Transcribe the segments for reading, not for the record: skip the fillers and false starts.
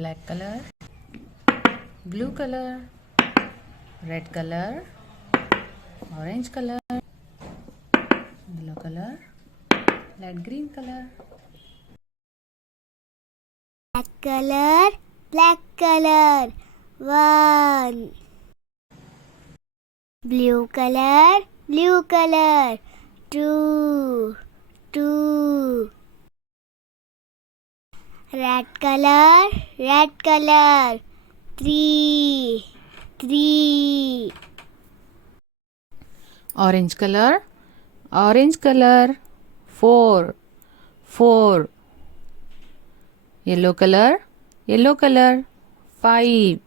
black color, blue color, red color, orange color, yellow color, light green color, black color, 1. Blue color, 2. Red color, 3. orange color, 4. Yellow color, 5.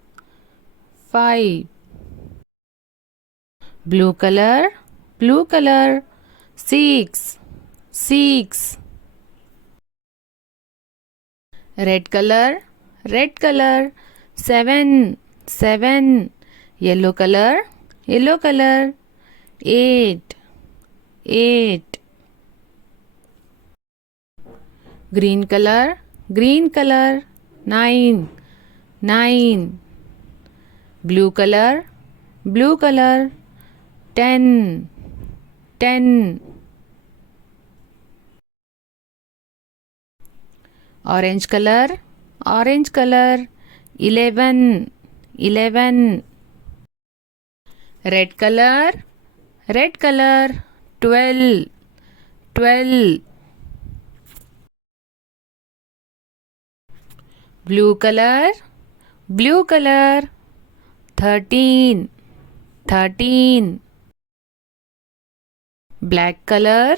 Blue color, 6. Red color, 7. Yellow color, 8. Green color, 9. Blue color, 10. Orange color, 11. Red color, 12. Blue color, 13. Black color,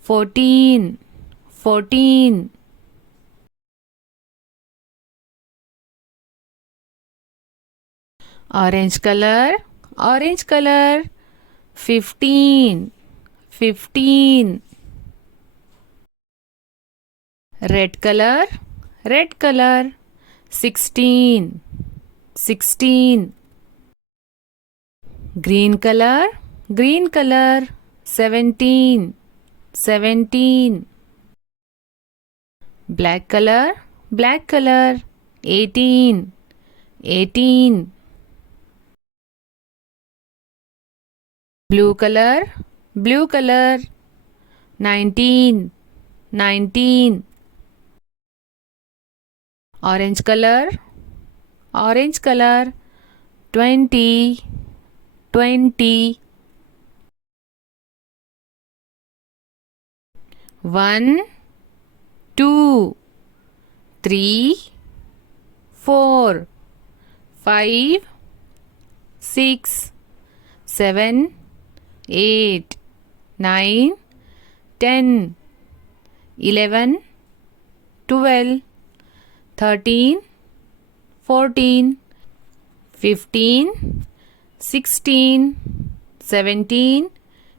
14. Orange color, 15. Red color, 16. Green color, 17. Black color, 18. Blue color, 19. Orange color, 20. 1, 2, 3, 4, 5, 6, 7, 8, 9, 10, 11, 12, 13, 14, 15, 16, 17,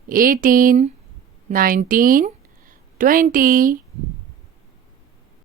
18, 19, 20.